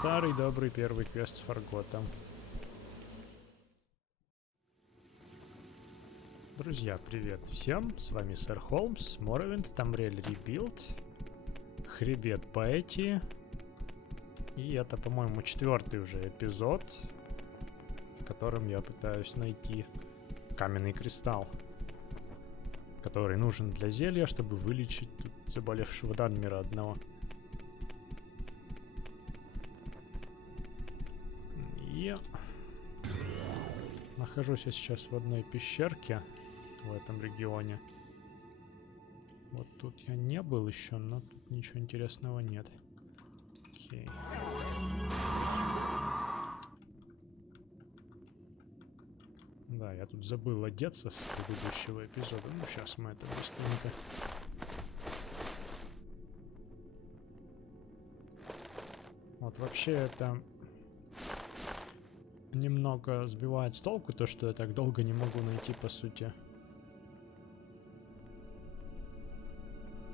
Старый добрый первый квест с Фарготом. Друзья, привет всем, с вами Сэр Холмс, Morrowind, Tamriel Rebuild, Хребет Поэти. И это, по-моему, 4-й уже эпизод, в котором я пытаюсь найти каменный кристалл, который нужен для зелья, чтобы вылечить тут заболевшего Данмира одного. И нахожусь я сейчас в одной пещерке в этом регионе. Вот тут я не был еще, но тут ничего интересного нет. Окей. Да, я тут забыл одеться с предыдущего эпизода. Ну, сейчас мы это быстренько. Вот вообще это немного сбивает с толку, то, что я так долго не могу найти, по сути.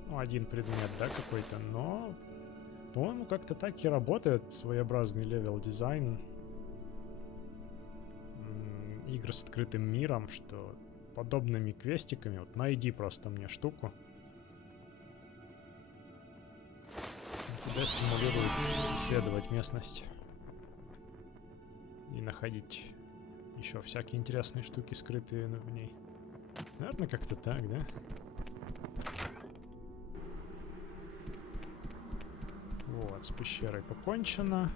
Ну, один предмет, да, какой-то, но, по-моему, как-то так и работает своеобразный левел-дизайн игр с открытым миром, что подобными квестиками, вот найди просто мне штуку, тебя стимулирует исследовать местность и находить еще всякие интересные штуки, скрытые в ней. Наверное, как-то так, да? Вот, с пещерой покончено.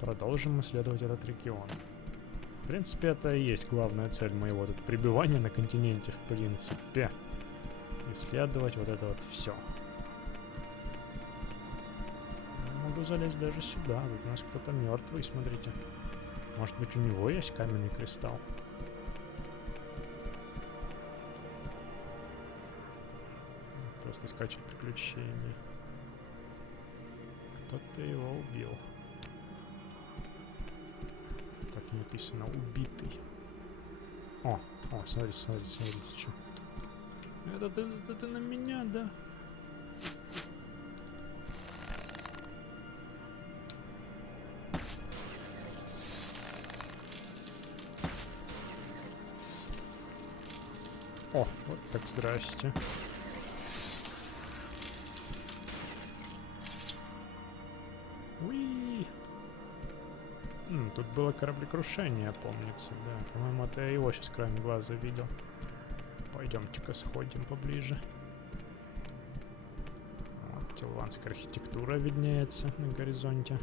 Продолжим исследовать этот регион. В принципе, это и есть главная цель моего тут пребывания на континенте, в принципе. Исследовать вот это вот все. Могу залезть даже сюда. Тут у нас кто-то мертвый, смотрите. Может быть, у него есть каменный кристалл? Просто искатель приключений. Кто-то его убил. Так и написано, убитый. О, смотрите, что. Это на меня, да? О, вот так, здрасте. Уи! Тут было кораблекрушение, помнится, да. По-моему, это я его сейчас краем глаза видел. Пойдемте-ка сходим поближе. Вот, тилванская архитектура виднеется на горизонте.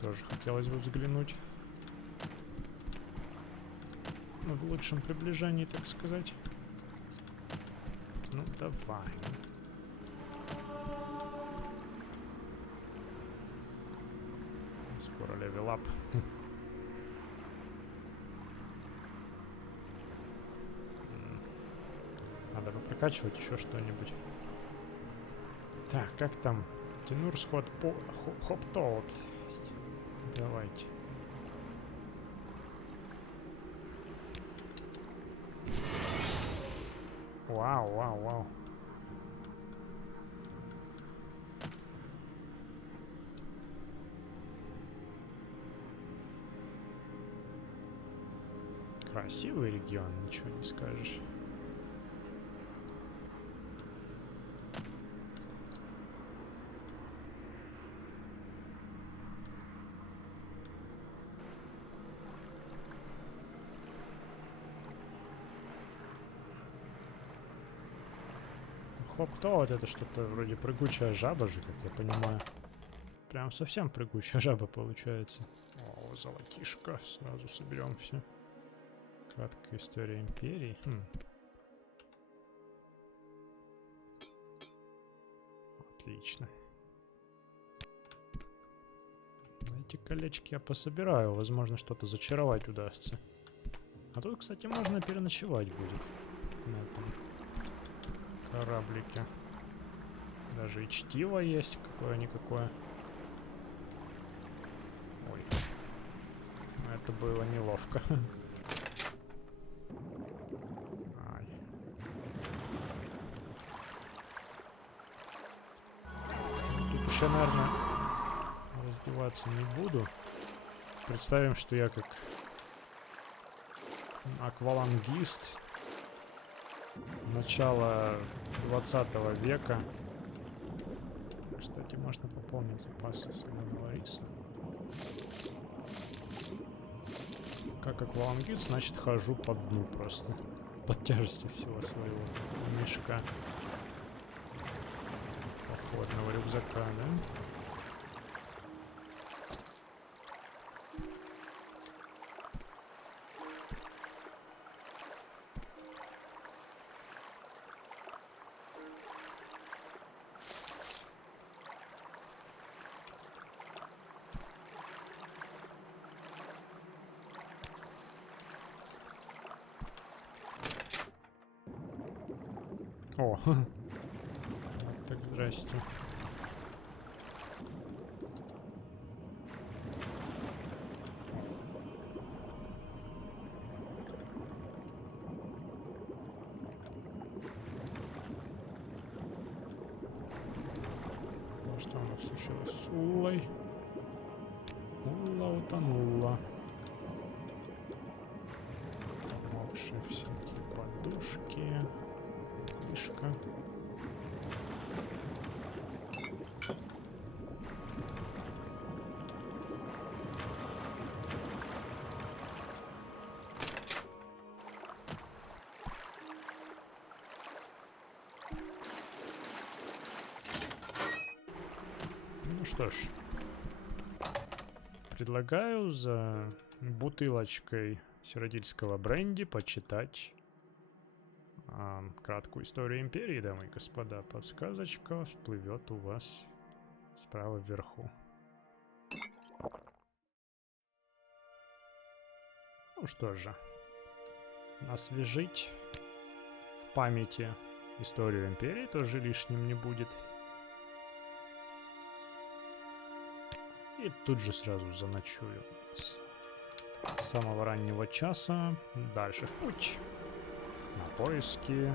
Тоже хотелось бы взглянуть. В лучшем приближении, так сказать. Ну, давай. Скоро левелап. Надо бы прокачивать еще что-нибудь. Так, как там? Тенурс Хоптоут. Давайте. Вау. Красивый регион, ничего не скажешь. Хоптоут это что-то вроде прыгучая жаба же, как я понимаю. Прям совсем прыгучая жаба получается. О, золотишко. Сразу соберем все. Краткая история империи. Отлично. Эти колечки я пособираю. Возможно, что-то зачаровать удастся. А тут, кстати, можно переночевать будет. На этом кораблике. Даже и чтиво есть какое-никакое. Ой. Это было неловко. Короче, я, наверное, раздеваться не буду. Представим, что я как аквалангист начала 20 века. Кстати, можно пополнить запасы соленого риса. Как аквалангист, значит, хожу по дну просто. Под тяжестью всего своего мешка. Походного рюкзака, да? О, вот так, здрасте. Что у нас случилось с Уллой? Улла утонула. Помолвшие всякие подушки. Мишка. Ну что ж, предлагаю за бутылочкой сиродильского бренди почитать краткую историю империи, дамы и господа. Подсказочка всплывет у вас справа вверху. Ну что же, освежить в памяти историю империи тоже лишним не будет. И тут же сразу заночую с самого раннего часа дальше в путь на поиски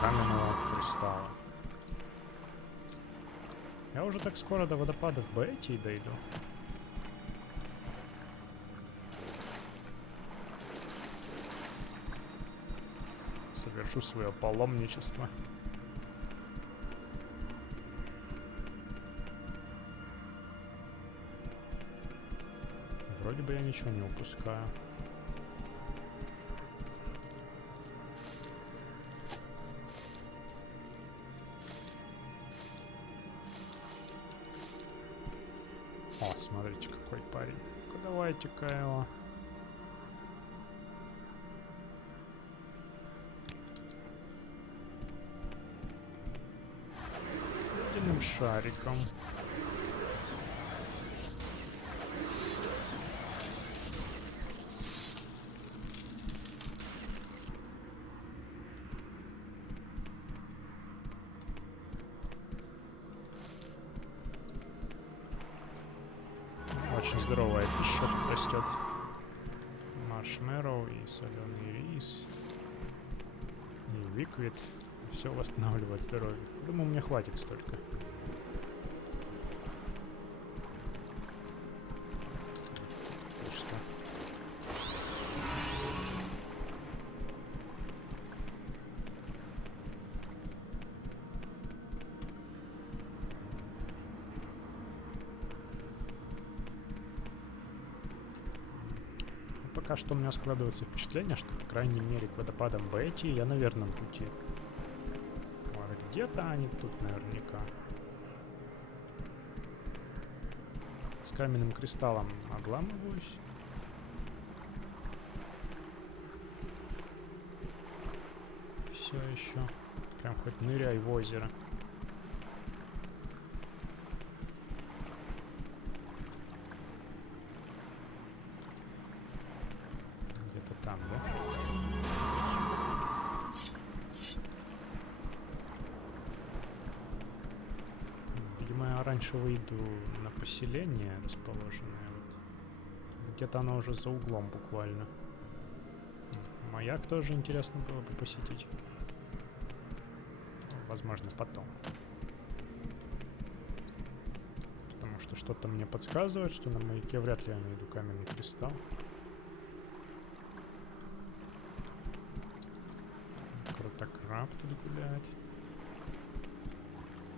каменного кристалла. Я уже так скоро до водопадов Баэтии дойду. Совершу свое паломничество. Вроде бы я ничего не упускаю. О, смотрите, какой парень. Давайте-ка его. Единым шариком. Очень здоровая пища тут растет. Маршмеллоу и соленый рис. И ликвид. Все восстанавливает здоровье. Думаю, мне хватит столько. Пока что у меня складывается впечатление, что, по крайней мере, к водопадам Баэтии я на верном пути. А где-то они тут наверняка. С каменным кристаллом обламываюсь. Все еще. Прям хоть ныряй в озеро. Там, да? Видимо, я раньше выйду на поселение расположенное. Вот. Где-то оно уже за углом буквально. Маяк тоже интересно было бы посетить. Возможно, потом. что что-то мне подсказывает, что на маяке вряд ли я найду каменный кристалл. Крутокраб тут гуляет.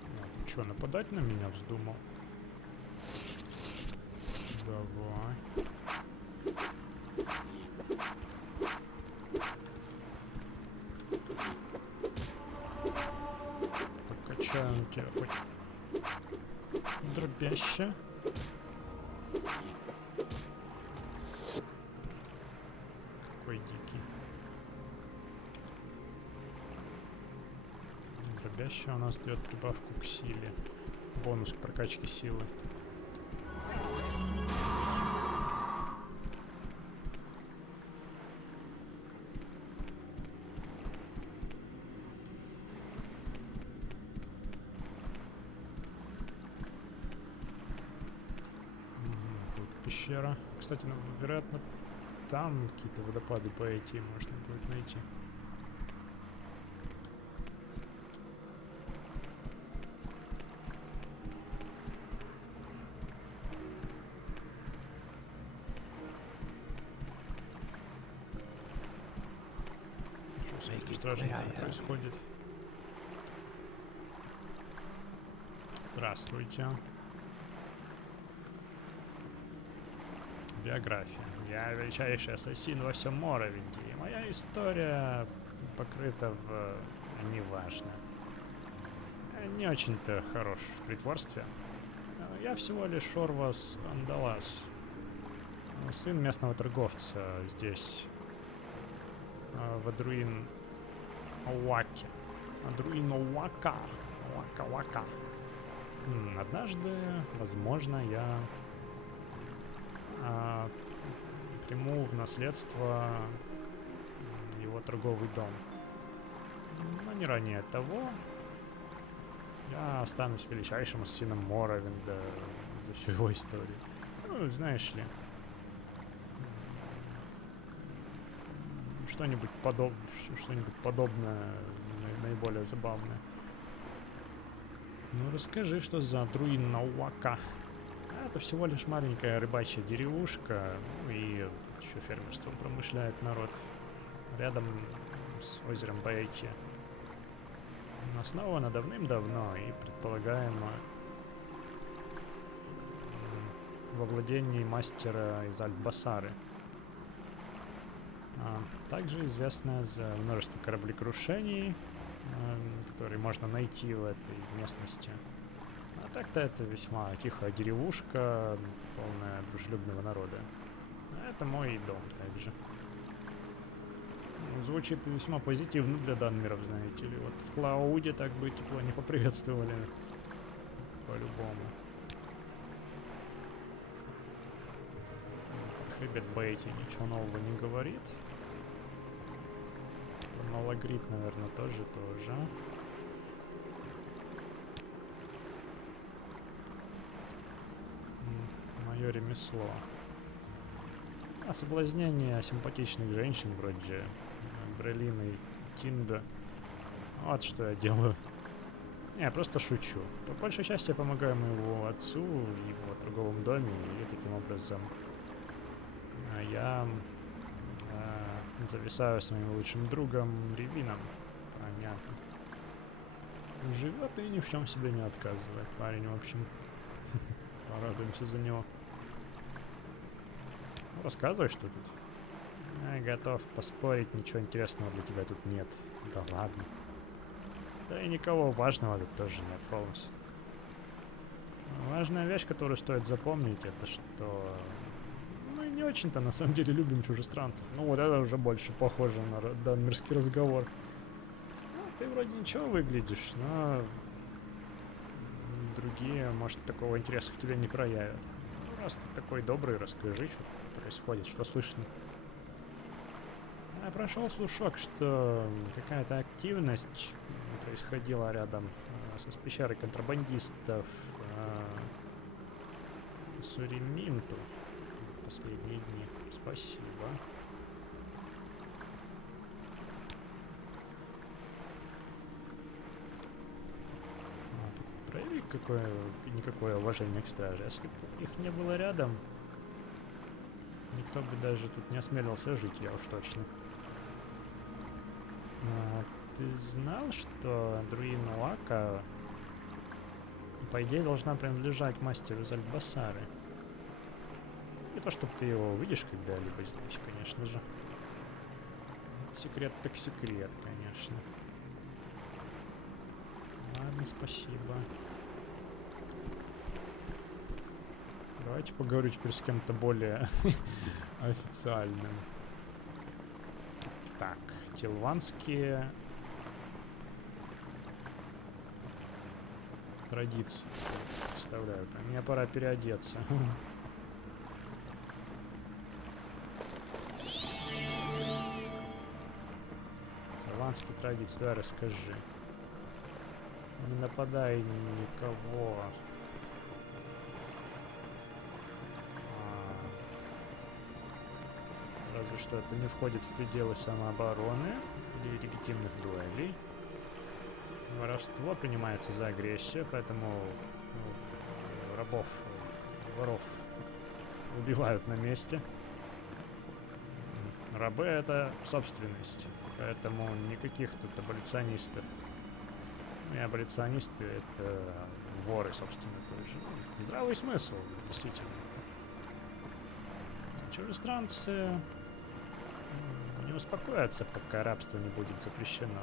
Ну, что, нападать на меня вздумал? Давай. Покачаем тебя хоть дробяще. Какой дикий. Дробяще у нас дает прибавку к силе. Бонус к прокачке силы. Пещера. Кстати, ну, вероятно, там какие-то водопады по эти можно будет найти. Что страшного происходит? Здравствуйте. Биография. Я величайший ассасин во всем Моровинде, и моя история покрыта в... неважно. Не очень-то хорош в притворстве. Я всего лишь Шорвас Андалас, сын местного торговца здесь, в Адруин-Оуаке. Адруин-Оуака. Вака-Вака. Однажды, возможно, я приму в наследство его торговый дом. Но не ранее того я останусь величайшим ассасином Моровинда за всю его историю. Ну, знаешь ли, что-нибудь подобное, наиболее забавное. Ну, расскажи, что за Адруин-Оуака. Это всего лишь маленькая рыбачья деревушка, ну и еще фермерством промышляет народ рядом с озером Баэти. Основана давным-давно и предполагаемо во владении мастера из Альт-Басары. Также известная за множество кораблекрушений, которые можно найти в этой местности. А так-то это весьма тихая деревушка, полная дружелюбного народа. А это мой дом также. Звучит весьма позитивно для Данмеров, знаете ли. Вот в Клауде так бы тепло не поприветствовали. По-любому. Хребет Бейти ничего нового не говорит. Малагрит, наверное, тоже. Мое ремесло. Соблазнение симпатичных женщин вроде Брелины и Тинда. Вот что я делаю. Я просто шучу. По большей части я помогаю моему отцу в его торговом доме, и таким образом я зависаю с моим лучшим другом Ревином. Понятно. Живет и ни в чем себе не отказывает парень, в общем. Порадуемся за него. Рассказывай, что тут. Я готов поспорить, ничего интересного для тебя тут нет. Да ладно. Да и никого важного тут тоже нет, Холмс. Важная вещь, которую стоит запомнить, это что... Мы не очень-то на самом деле любим чужестранцев. Ну вот это уже больше похоже на данмерский разговор. Ну, ты вроде ничего выглядишь, но... Другие, может, такого интереса к тебе не проявят. Ну, раз ты такой добрый, расскажи, что происходит, что слышно. Прошел слушок, что какая-то активность происходила рядом с пещерой контрабандистов Суриминту в последние дни. Спасибо. Прояви никакое уважение к страже. Если бы их не было рядом, никто бы даже тут не осмелился жить, я уж точно. А, ты знал, что Друин Уака, по идее, должна принадлежать мастеру Зальбасары? Не то, чтобы ты его увидишь когда-либо здесь, конечно же. Секрет так секрет, конечно. Ладно, спасибо. Давайте поговорю теперь с кем-то более официальным. Так, тилванские традиции. Представляю, мне пора переодеться. Тилванские традиции, давай расскажи. Не нападай никого. Разве что это не входит в пределы самообороны или легитимных дуэлей. Воровство принимается за агрессию, поэтому воров убивают на месте. Рабы — это собственность, поэтому никаких тут аболиционистов. И аболиционисты — это воры, собственно, тоже. Здравый смысл, действительно. Чужестранцы не успокоятся, пока рабство не будет запрещено.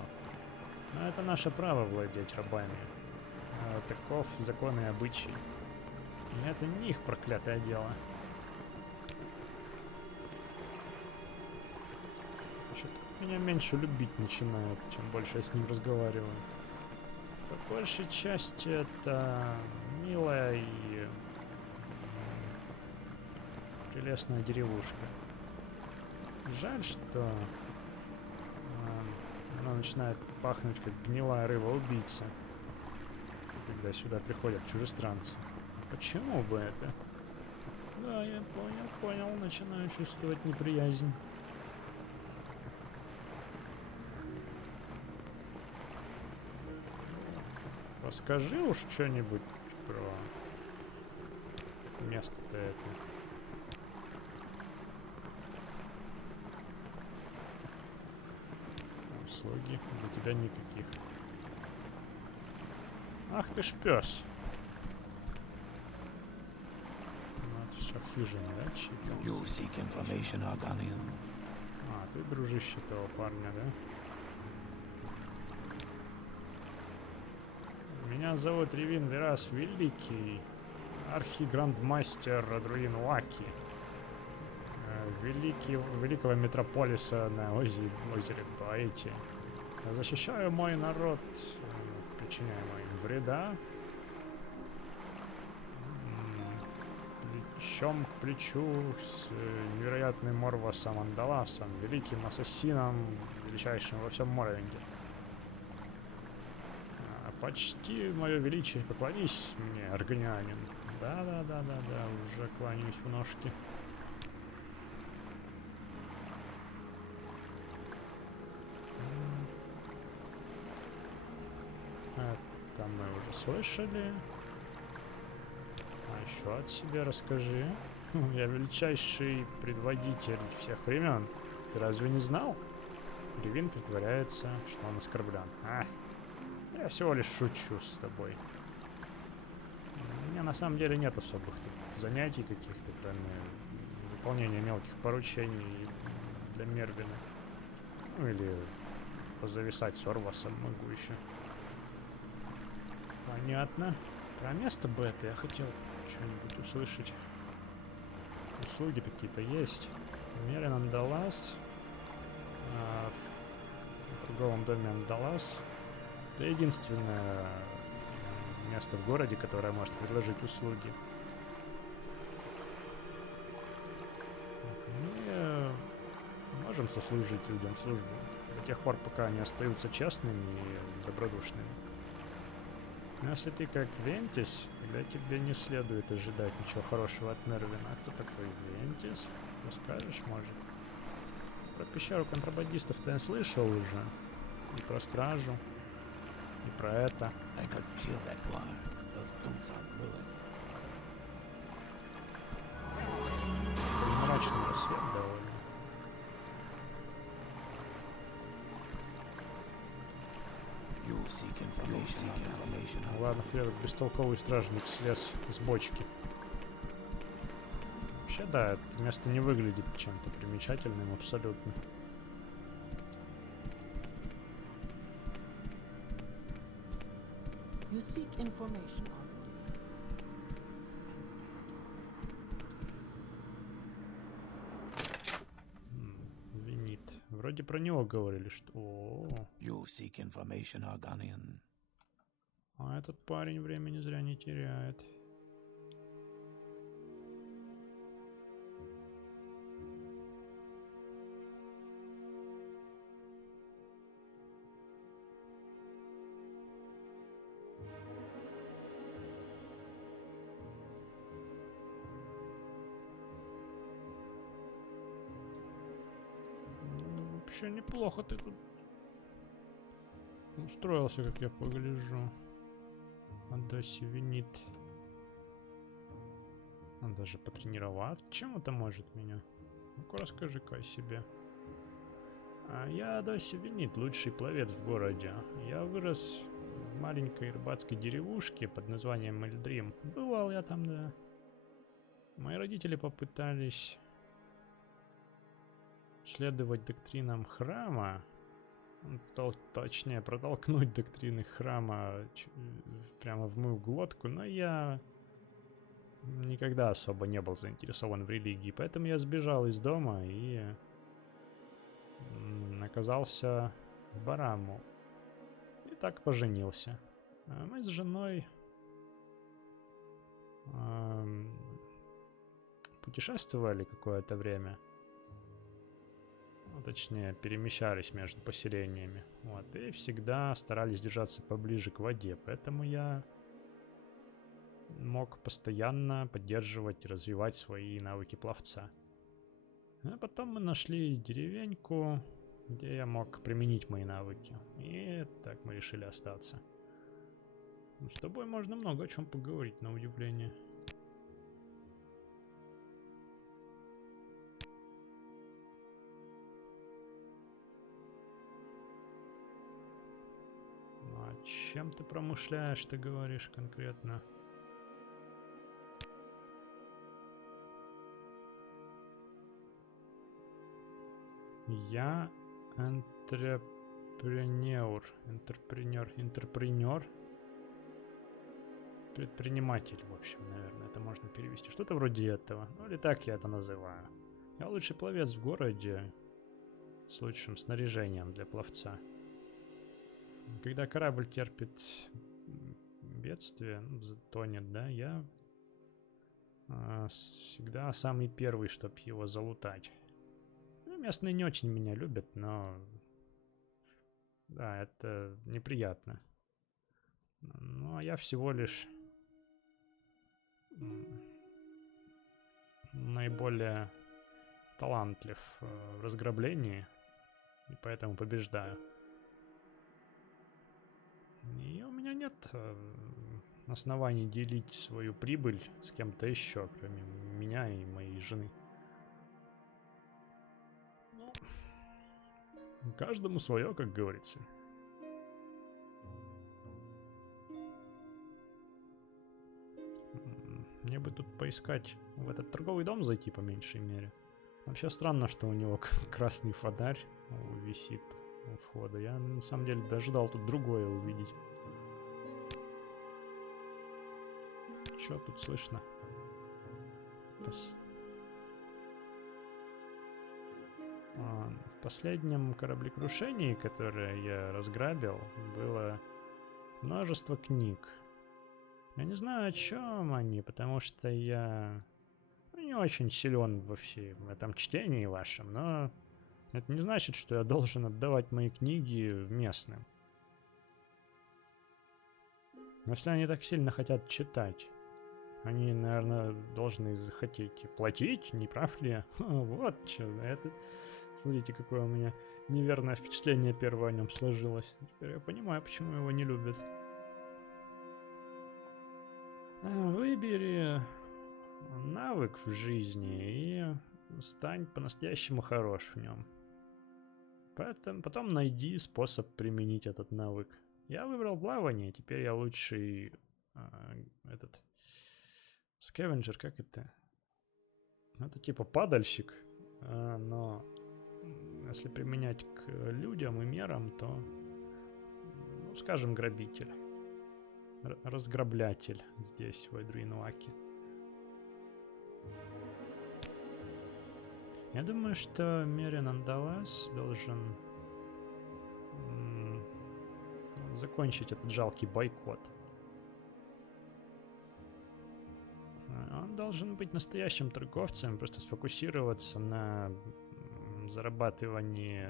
Но это наше право владеть рабами. Таков закон и обычай. И это не их проклятое дело. Что-то меня меньше любить начинают, чем больше я с ним разговариваю. По большей части это милая и прелестная деревушка. Жаль, что она начинает пахнуть как гнилая рыба-убийца, когда сюда приходят чужестранцы. Почему бы это? Да, я понял, начинаю чувствовать неприязнь. Расскажи уж что-нибудь про место-то это. Услуги для тебя никаких. Ах ты ж пес. Ну, это все хижина, да? А, ты дружище того парня, да? Меня зовут Ривин Верас Великий, архиграндмастер Друин Уаки, великого метрополиса на озере Баэти. Защищаю мой народ, причиняя им вреда, плечом к плечу с невероятным Морвасом Андаласом, великим ассасином, величайшим во всем Моровинге. Почти мое величие, поклонись мне, аргонянин. Да, уже кланяюсь в ножки. Это мы уже слышали. А еще от себя расскажи. Я величайший предводитель всех времен. Ты разве не знал? Ривин притворяется, что он оскорблен. Я всего лишь шучу с тобой. У меня на самом деле нет особых занятий каких-то, кроме выполнения мелких поручений для Мервина. Ну или позависать с Орвасом могу еще. Понятно. Про место бета я хотел что-нибудь услышать. Услуги какие-то есть. Мерин Андалас. В торговом доме Андалас. Это единственное место в городе, которое может предложить услуги. Мы можем сослужить людям службу до тех пор, пока они остаются честными и добродушными. Но если ты как Вентис, тогда тебе не следует ожидать ничего хорошего от Мервина. А кто такой Вентис? Расскажешь, может? Про пещеру контрабандистов ты не слышал уже? И про стражу? И про это. Мрачный рассвет довольно. Ладно, хрен, этот бестолковый стражник слез с бочки. Вообще, да, это место не выглядит чем-то примечательным абсолютно. You seek information, Arthur. Винит. Вроде про него говорили, что... You seek information, Arganian. А этот парень времени зря не теряет. Ну, вообще неплохо ты тут устроился, как я погляжу. Адаси винит. Он даже потренировать. Чем это может меня? Ну-ка расскажи-ка о себе. Я Адаси винит, лучший пловец в городе. Я вырос в маленькой рыбацкой деревушке под названием Эльдрим. Бывал я там, да. Мои родители попытались следовать доктринам храма. Точнее, протолкнуть доктрины храма прямо в мою глотку, но я никогда особо не был заинтересован в религии, поэтому я сбежал из дома и оказался в Бараму. И так поженился. Мы с женой путешествовали какое-то время. Ну, точнее, перемещались между поселениями. Вот, и всегда старались держаться поближе к воде. Поэтому я мог постоянно поддерживать и развивать свои навыки пловца. А потом мы нашли деревеньку, где я мог применить мои навыки. И так мы решили остаться. С тобой можно много о чем поговорить, на удивление. Чем ты промышляешь, ты говоришь конкретно? Я интерпренер. Предприниматель, в общем, наверное, это можно перевести. Что-то вроде этого. Ну или так я это называю. Я лучший пловец в городе с лучшим снаряжением для пловца. Когда корабль терпит бедствие, тонет, да, я всегда самый первый, чтоб его залутать. Ну, местные не очень меня любят, но да, это неприятно. Ну, а я всего лишь наиболее талантлив в разграблении, и поэтому побеждаю. И у меня нет оснований делить свою прибыль с кем-то еще, кроме меня и моей жены. Ну, каждому свое, как говорится. Мне бы тут поискать в этот торговый дом зайти по меньшей мере. Вообще странно, что у него красный фонарь висит у входа. Я на самом деле дождал тут другое увидеть. Что тут слышно? В последнем кораблекрушении, которое я разграбил, было множество книг. Я не знаю, о чем они, потому что я не очень силен во всем этом чтении вашем, но это не значит, что я должен отдавать мои книги местным. Но если они так сильно хотят читать, они, наверное, должны захотеть платить, не прав ли я? Вот что, это... Смотрите, какое у меня неверное впечатление первое о нем сложилось. Теперь я понимаю, почему его не любят. Выбери навык в жизни и стань по-настоящему хорош в нем. Потом найди способ применить этот навык. Я выбрал плавание, теперь я лучший этот скавенджер, как это? Это типа падальщик, но если применять к людям и мерам, то, ну, скажем, грабитель. Разграблятель здесь, в Эдруинуаке. Я думаю, что Мерин Андалас должен закончить этот жалкий бойкот. Он должен быть настоящим торговцем, просто сфокусироваться на зарабатывании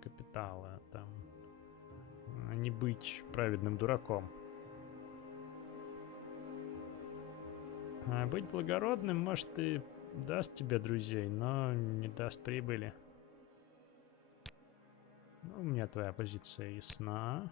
капитала, там, а не быть праведным дураком. А быть благородным, может, и даст тебе друзей, но не даст прибыли. Ну, у меня твоя позиция ясна.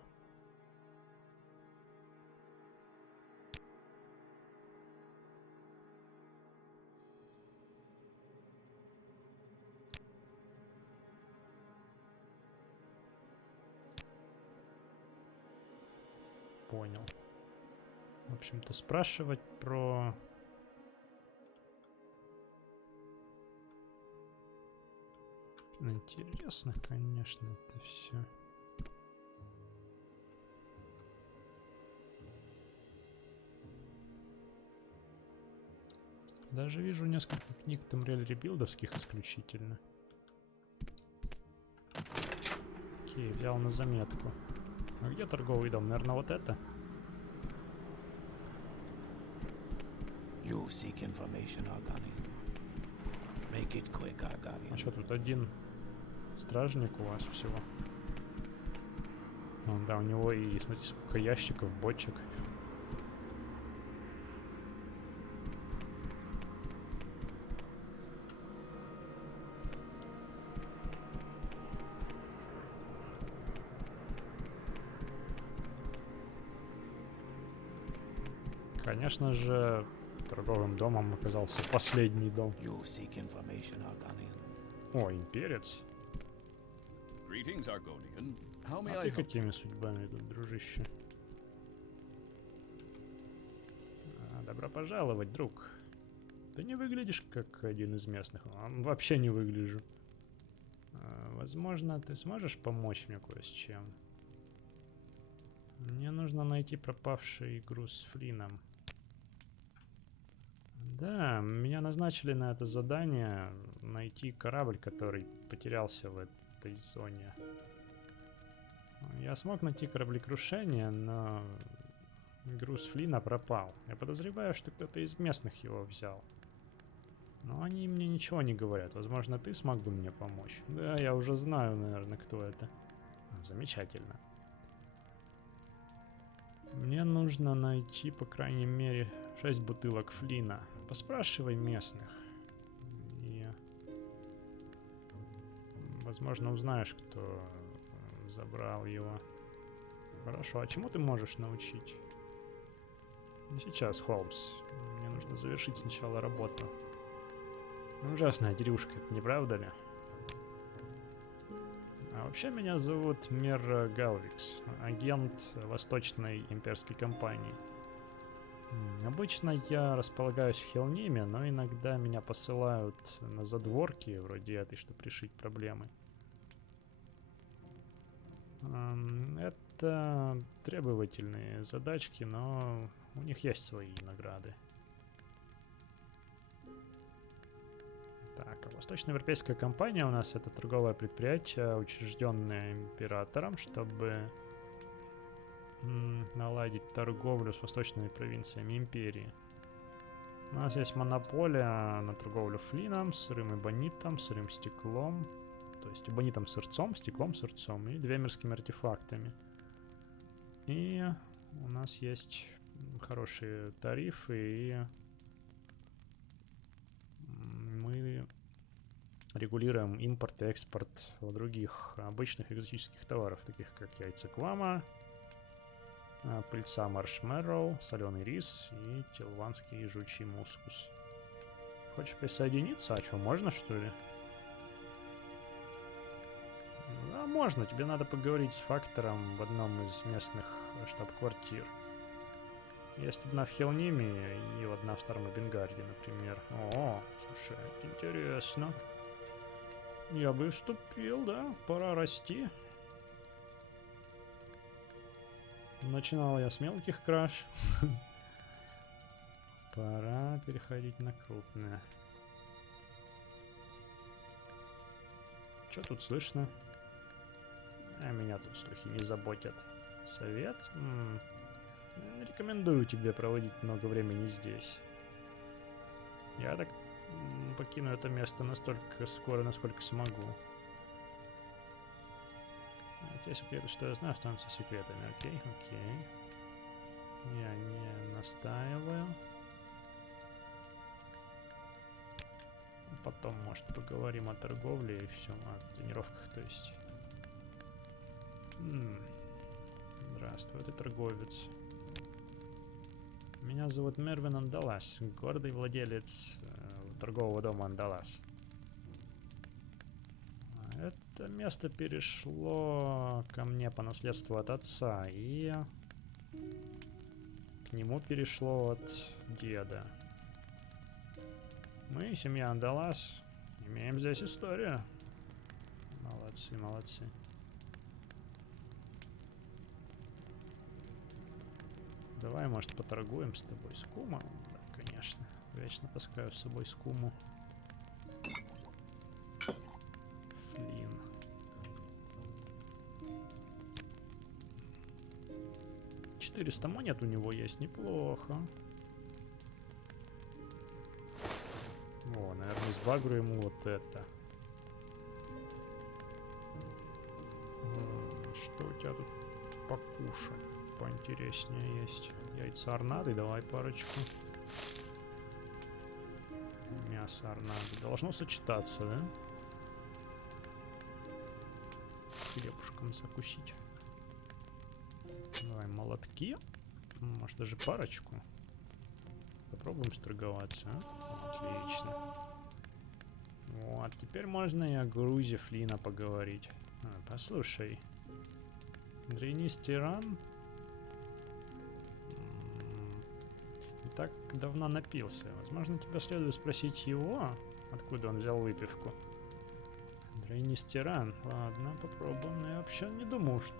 Понял. В общем-то, спрашивать про... Интересно, конечно, это все. Даже вижу несколько книг Тамриэль ребилдовских исключительно. Окей, взял на заметку. А где торговый дом? Наверное, вот это? You seek information, Arganian. Make it quick, А Arganian. что тут один стражник у вас всего? Да, у него и, смотрите, сколько ящиков, бочек. Конечно же, торговым домом оказался последний дом. You seek information, Arganian. О, имперец. Greetings, Argonian. How may А I ты help? какими судьбами тут, дружище? Добро пожаловать, друг. Ты не выглядишь как один из местных. Вообще не выгляжу. Возможно, ты сможешь помочь мне кое с чем? Мне нужно найти пропавший груз с Флином. Да, меня назначили на это задание найти корабль, который потерялся в этой зоне. Я смог найти кораблекрушение, но груз Флина пропал. Я подозреваю, что кто-то из местных его взял. Но они мне ничего не говорят. Возможно, ты смог бы мне помочь. Да, я уже знаю, наверное, кто это. Замечательно. Мне нужно найти, по крайней мере, 6 бутылок Флина. Поспрашивай местных. И... возможно, узнаешь, кто забрал его. Хорошо, а чему ты можешь научить? Не сейчас, Холмс. Мне нужно завершить сначала работу. Ужасная дерюшка, не правда ли? А вообще меня зовут Мир Галвикс, агент Восточной имперской компании. Обычно я располагаюсь в Хелниме, но иногда меня посылают на задворки, вроде этой, чтобы решить проблемы. Это требовательные задачки, но у них есть свои награды. Так, а Восточноевропейская компания у нас это торговое предприятие, учрежденное императором, чтобы наладить торговлю с восточными провинциями империи. У нас есть монополия на торговлю флином, сырым эбонитом, сырым стеклом, то есть эбонитом сырцом, стеклом сырцом и двемерскими артефактами. И у нас есть хорошие тарифы, и мы регулируем импорт и экспорт других обычных экзотических товаров, таких как яйца Квама, Пыльца маршмеллоу, соленый рис и тилванский жучий мускус. Хочешь присоединиться? А что, можно что ли? Да, можно. Тебе надо поговорить с фактором в одном из местных штаб-квартир. Есть одна в Хелниме и одна в Старом Бенгарде, например. О, слушай, интересно. Я бы вступил, да? Пора расти. Начинал я с мелких краж. Пора переходить на крупное. Что тут слышно? А меня тут слухи не заботят. Совет? Рекомендую тебе проводить много времени здесь. Я так покину это место настолько скоро, насколько смогу. Те секреты, что я знаю, останутся секретами. Окей, окей. Я не настаиваю. Потом, может, поговорим о торговле и всем, о тренировках, то есть. Здравствуй, ты торговец. Меня зовут Мервин Андалас, гордый владелец торгового дома Андалас. Это место перешло ко мне по наследству от отца, и к нему перешло от деда. Мы, семья Андалас, имеем здесь историю. Молодцы, молодцы. Давай, может, поторгуем с тобой скума? Да, конечно. Вечно таскаю с собой скуму. Флин. $400 монет у него есть, неплохо. О, наверное, сбагру ему вот это. Что у тебя тут покушать? Поинтереснее есть. Яйца орнады, давай парочку. Мясо орнады. Должно сочетаться, да? Хлебушком закусить. Давай молотки. Может, даже парочку. Попробуем сторговаться, а? Отлично. Вот, теперь можно и о грузе Флина поговорить. Послушай. Дрянистый ран не так давно напился. Возможно, тебе следует спросить его, откуда он взял выпивку. Дрянистый ран. Ладно, попробуем. Но я вообще не думал, что...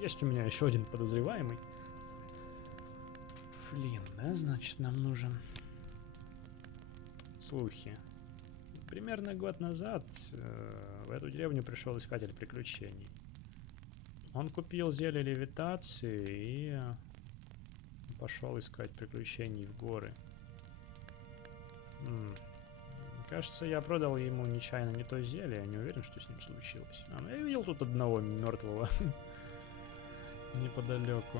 Есть у меня еще один подозреваемый. Флин, да, значит, нам нужен. Слухи. Примерно год назад в эту деревню пришел искатель приключений. Он купил зелье левитации и пошел искать приключений в горы. Кажется, я продал ему нечаянно не то зелье, я не уверен, что с ним случилось. Но я видел тут одного мертвого неподалеку.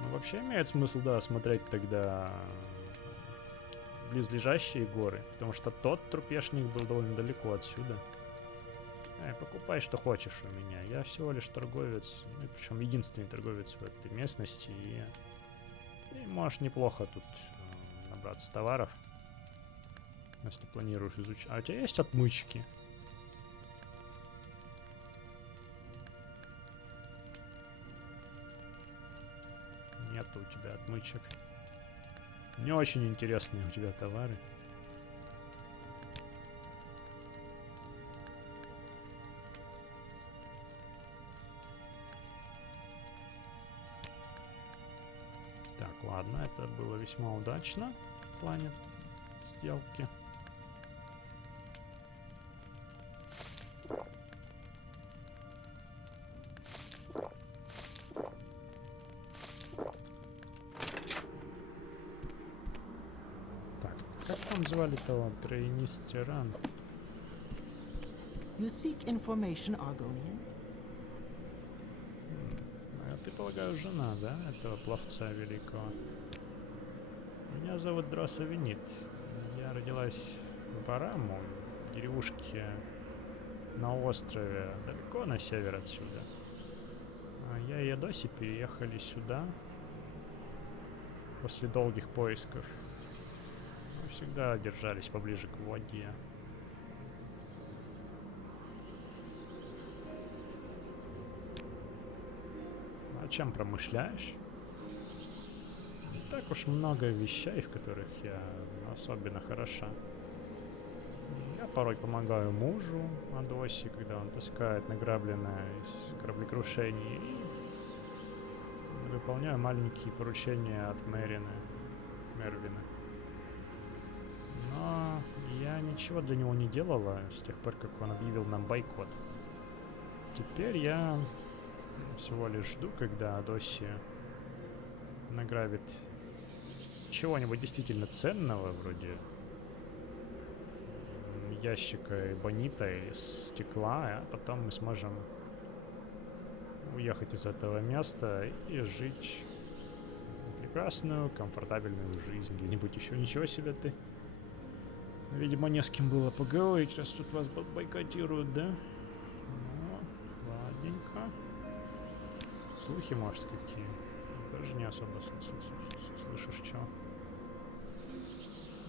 Ну, вообще имеет смысл, да, смотреть тогда близлежащие горы, потому что тот трупешник был довольно далеко отсюда. Покупай, что хочешь у меня. Я всего лишь торговец, ну, причем единственный торговец в этой местности, и можешь неплохо тут набраться товаров, если планируешь изучать. А у тебя есть отмычки? Нету у тебя отмычек. Не очень интересные у тебя товары. Так, ладно, это было весьма удачно в плане сделки. Звали того Дрянистый ран. You seek information, Argonian? Ты, полагаю, жена, да, этого пловца великого? Меня зовут Дроса Винит. Я родилась в Бараму, деревушке на острове, далеко на север отсюда. А я и Адоси переехали сюда после долгих поисков. Мы всегда держались поближе к воде. А чем промышляешь? Не так уж много вещей, в которых я особенно хороша. Я порой помогаю мужу Адоси, когда он таскает награбленное из кораблекрушений, и выполняю маленькие поручения от Мервина. Но я ничего для него не делала с тех пор, как он объявил нам бойкот. Теперь я всего лишь жду, когда Адоси награбит чего-нибудь действительно ценного, вроде ящика эбонита или стекла, а потом мы сможем уехать из этого места и жить прекрасную, комфортабельную жизнь где-нибудь еще. Ничего себе ты. Видимо, не с кем было поговорить, раз тут вас бойкотируют, да? Ну, ладненько. Слухи, может, какие? Даже не особо слышишь, чё.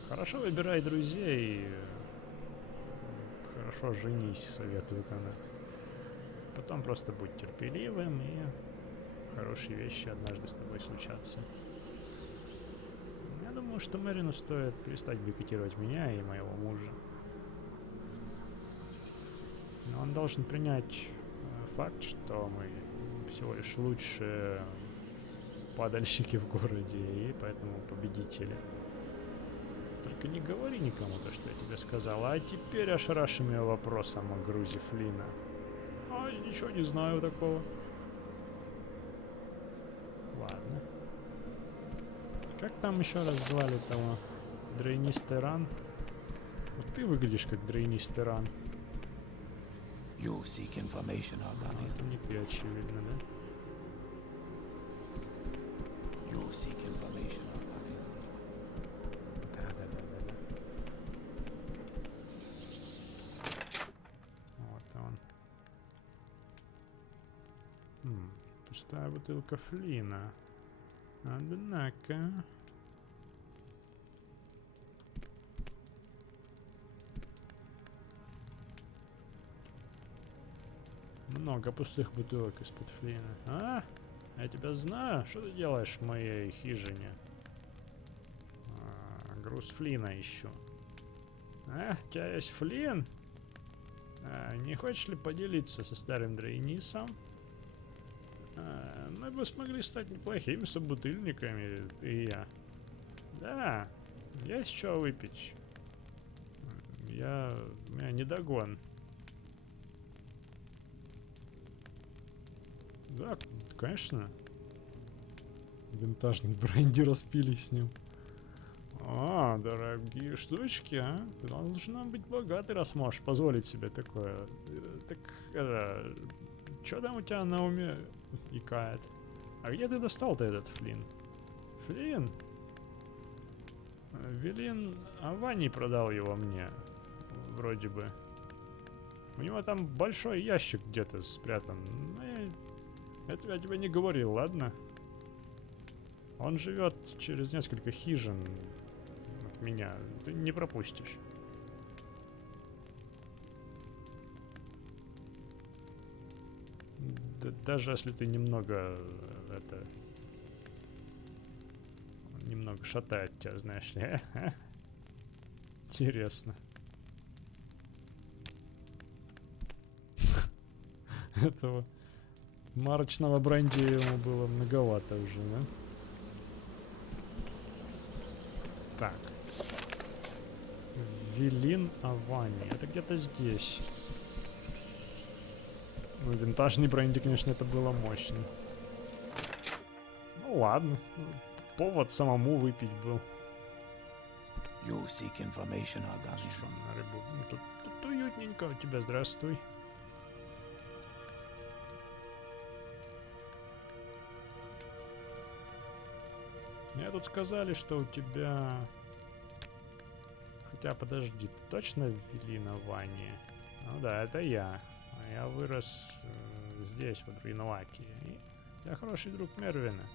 Хорошо выбирай друзей. Хорошо женись, советует она. Потом просто будь терпеливым, и хорошие вещи однажды с тобой случатся. Я думаю, что Мерину стоит перестать бойкотировать меня и моего мужа. Но он должен принять факт, что мы всего лишь лучшие падальщики в городе, и поэтому победители. Только не говори никому то, что я тебе сказал. А теперь ошараши меня вопросом о грузе Флина. А, я ничего не знаю такого. Ладно. Как там еще раз звали того? Дрейнистый ран? Вот ты выглядишь как дрейнистый ран. You seek information, Argonian. Это не ты, очевидно, да? You seek information, Argonian. Да. Вот он. Пустая бутылка Флина. Однако... Много пустых бутылок из-под Флина. А? Я тебя знаю. Что ты делаешь в моей хижине? Груз Флина ищу. У тебя есть Флин? Не хочешь ли поделиться со старым Дрейнисом? Мы бы смогли стать неплохими собутыльниками, ты и я. Да, есть что выпить. У меня недогон. Да, конечно. Винтажный бренди распили с ним. Дорогие штучки, а? Ты должна быть богатой, раз можешь позволить себе такое. Так, что там у тебя на уме икает? А где ты достал-то этот Флин? Флин? Велин Авани продал его мне. Вроде бы. У него там большой ящик где-то спрятан. Это я тебе не говорил, ладно? Он живет через несколько хижин от меня. Ты не пропустишь. Даже если ты немного немного шатает тебя, знаешь ли. Интересно. Этого марочного бренди ему было многовато уже, да? Так. Велин Авани. Это где-то здесь. Ну, винтажный бренди, конечно, это было мощно. Ну ладно. Повод самому выпить был. You seek information, Argonian. Сушёная рыба. Ну, тут уютненько у тебя, здравствуй. Мне тут сказали, что у тебя... Хотя, подожди, точно Велин Авани? Ну да, это я. А я вырос здесь, в Гринлаке. И я хороший друг Мервина.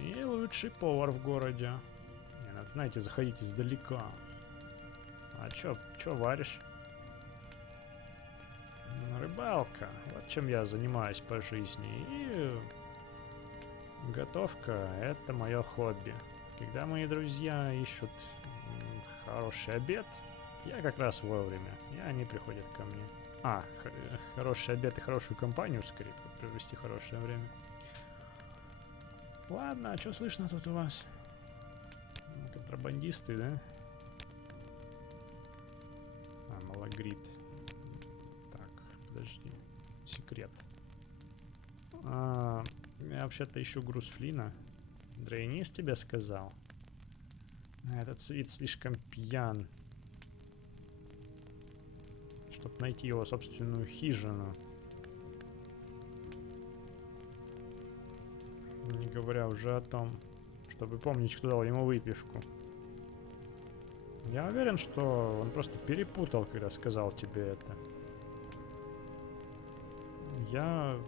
И лучший повар в городе. Не надо, знаете, заходить издалека. А чё варишь? Рыбалка. Вот чем я занимаюсь по жизни. И готовка — это мое хобби. Когда мои друзья ищут хороший обед, я как раз вовремя, и они приходят ко мне. Хороший обед и хорошую компанию, скорее, провести хорошее время. Ладно, а что слышно тут у вас? Контрабандисты, да? Малагрит. Так, подожди. Секрет. Я вообще-то ищу груз Флина. Дрейнис тебе сказал? Этот свит слишком пьян, чтобы найти его собственную хижину. Не говоря уже о том, чтобы помнить, кто дал ему выпивку. Я уверен, что он просто перепутал, когда сказал тебе это. Я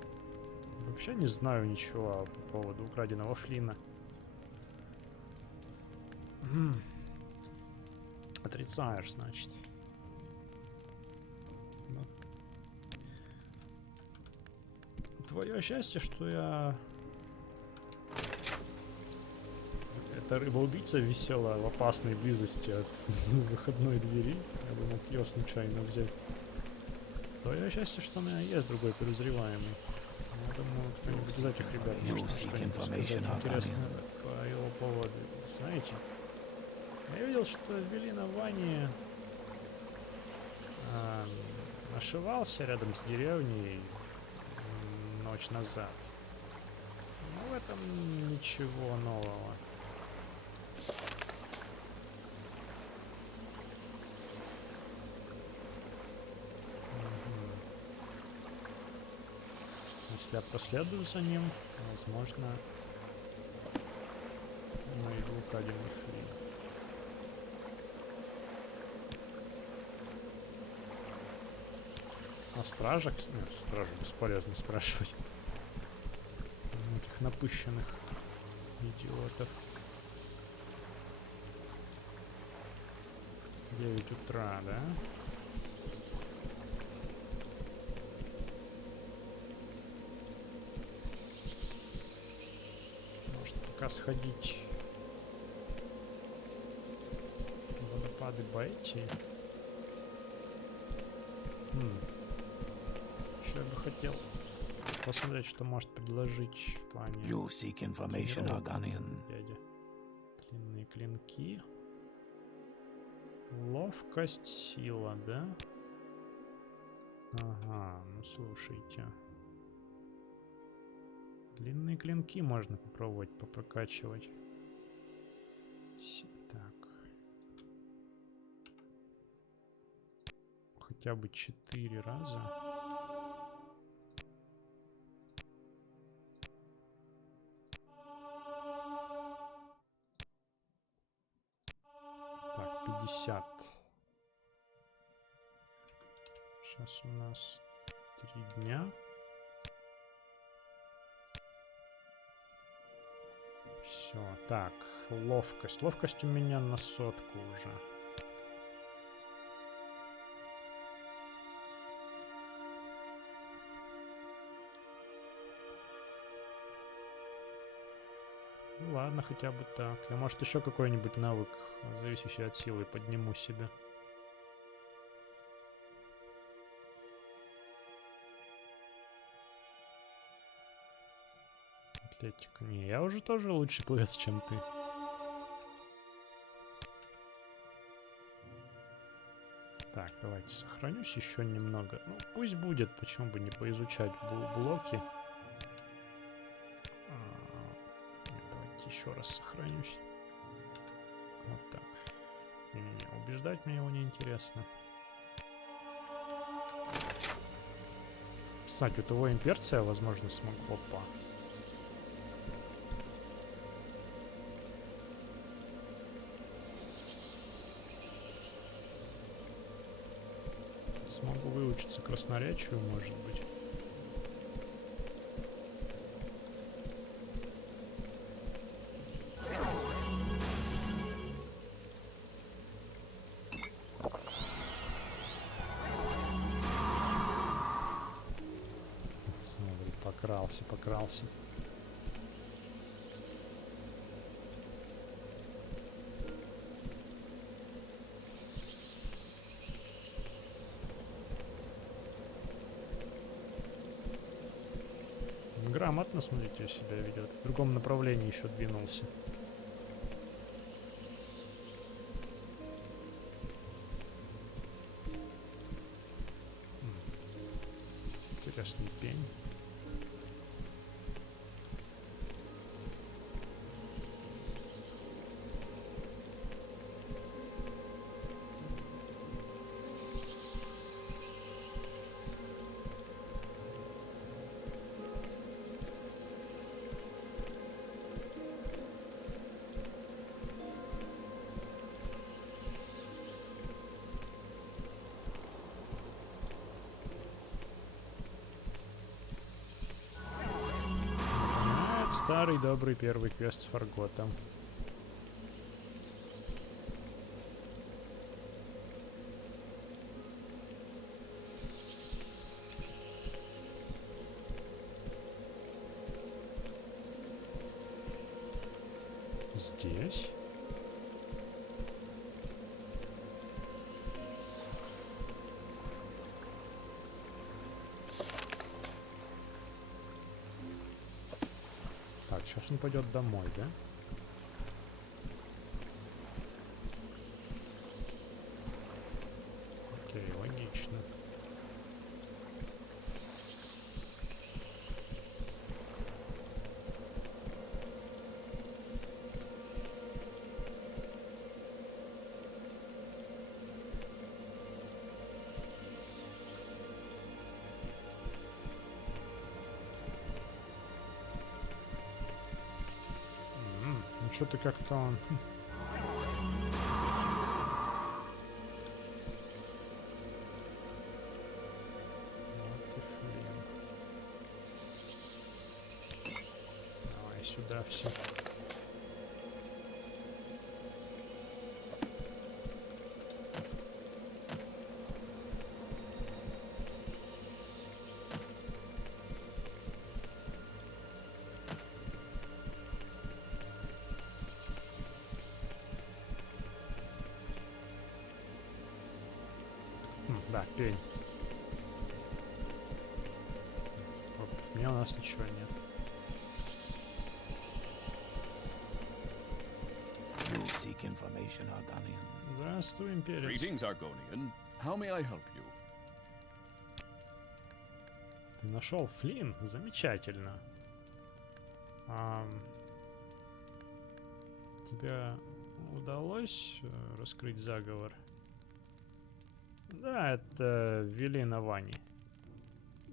вообще не знаю ничего по поводу украденного Флина. Отрицаешь, значит. Ну. Твое счастье, что я... Эта рыба-убийца висела в опасной близости от выходной двери. Я бы мог ее случайно взять. Твое счастье, что у меня есть другой подозреваемый. Я думаю, кто-нибудь из этих ребят может что-нибудь сказать интересное по его поводу. Знаете, я видел, что Велина Вани ошивался рядом с деревней ночь назад. Но в этом ничего нового. Если я проследую за ним, возможно, найду украденный Флин. А стражек? Нет, стражу бесполезно спрашивать. Этих напыщенных идиотов. 9 утра, да? Может пока сходить в водопады Байти? Еще я бы хотел посмотреть, что может предложить в плане You seek information, Arganian. дядя. Длинные клинки. Ловкость, сила, да? Ага, ну слушайте. Длинные клинки можно попробовать попрокачивать. Так. Хотя бы 4 раза. Так, 50. Сейчас у нас 3 дня. Все, так, ловкость. Ловкость у меня на 100 уже. Ну ладно, хотя бы так. Я, может, еще какой-нибудь навык, зависящий от силы, подниму себе. Атлетика. Не, я уже тоже лучший пловец, чем ты. Так, давайте сохранюсь еще немного. Ну, пусть будет, почему бы не поизучать блоки. Нет, давайте еще раз сохранюсь. Вот так. Не-не-не, убеждать мне его не интересно. Кстати, у того имперция, возможно, смог. Опа. Смогу выучиться красноречию, может быть. Смотри, покрался. Грамотно, смотрите, себя ведет. В другом направлении еще двинулся. Интересный пень. Старый добрый первый квест с Фарготом. Здесь? Так, сейчас он пойдет домой, да? Окей, логично. Ну что-то как-то он... Вот и хрен. Давай сюда все. Да, пень. Оп, у меня у нас ничего нет. You seek information, Argonian. Здравствуй, имперец. Greetings, Argonian. How may I help you? Ты нашел Флинн? Замечательно. Тебе удалось раскрыть заговор? Да, это Велина Вани.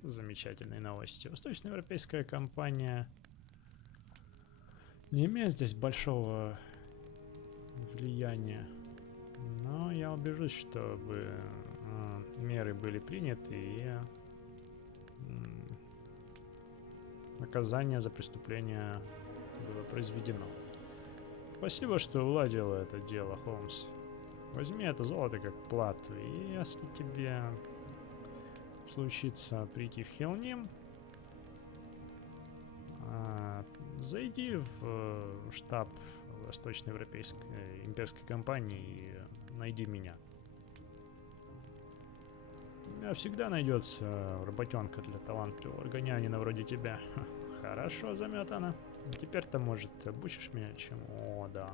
Замечательные новости. Восточноевропейская компания не имеет здесь большого влияния. Но я убежусь, чтобы меры были приняты и наказание за преступление было произведено. Спасибо, что уладил это дело, Холмс. Возьми это золото как плату, и если тебе случится прийти в Хелним, зайди в штаб Восточноевропейской имперской компании и найди меня. У меня всегда найдется работенка для талантливого органянина вроде тебя. Хорошо заметано. Теперь-то, может, обучишь меня чему? О, да.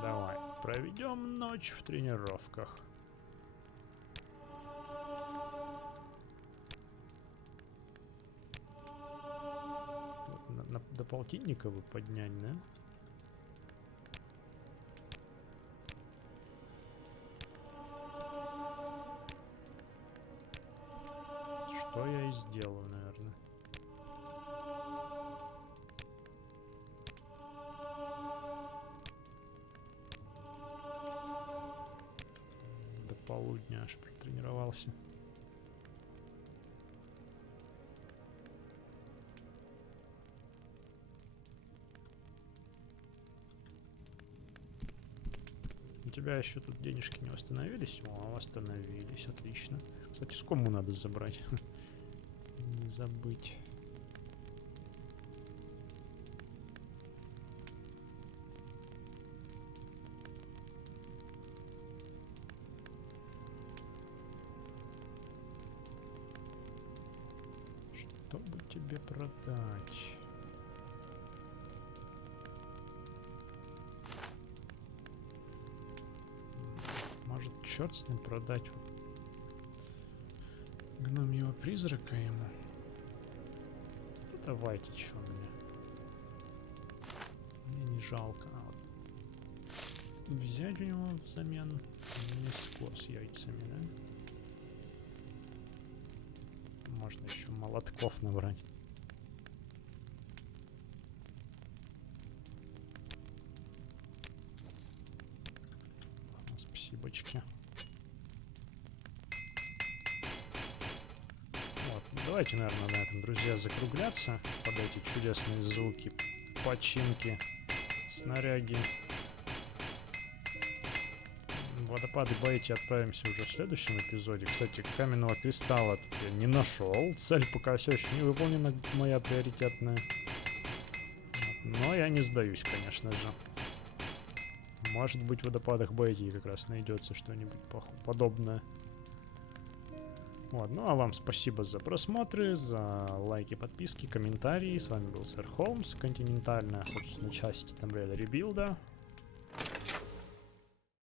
Давай, проведем ночь в тренировках. Вот до полтинника бы поднять, да? Что я и сделаю, наверное. полудня аж протренировался. У тебя еще тут денежки не восстановились? О, восстановились, отлично. Кстати, скому надо забрать? Не забыть. Что бы тебе продать? Может, черт с ним продать гномьего призрака ему? Ну, давайте, чё мне не жалко. А вот взять у него взамен мяско с яйцами, да? Можно еще молотков набрать. Ладно, спасибочки. Вот, ну давайте, наверное, на этом, друзья, закругляться под эти чудесные звуки починки снаряги. Водопады Баэти отправимся уже в следующем эпизоде. Кстати, каменного кристалла я не нашел. Цель пока все еще не выполнена, моя приоритетная. Вот. Но я не сдаюсь, конечно же. Может быть, в водопадах Баэти как раз найдется что-нибудь подобное. Вот, ну а вам спасибо за просмотры, за лайки, подписки, комментарии. С вами был Сэр Холмс, континентальная, собственно, часть Tomb Raider Rebuild.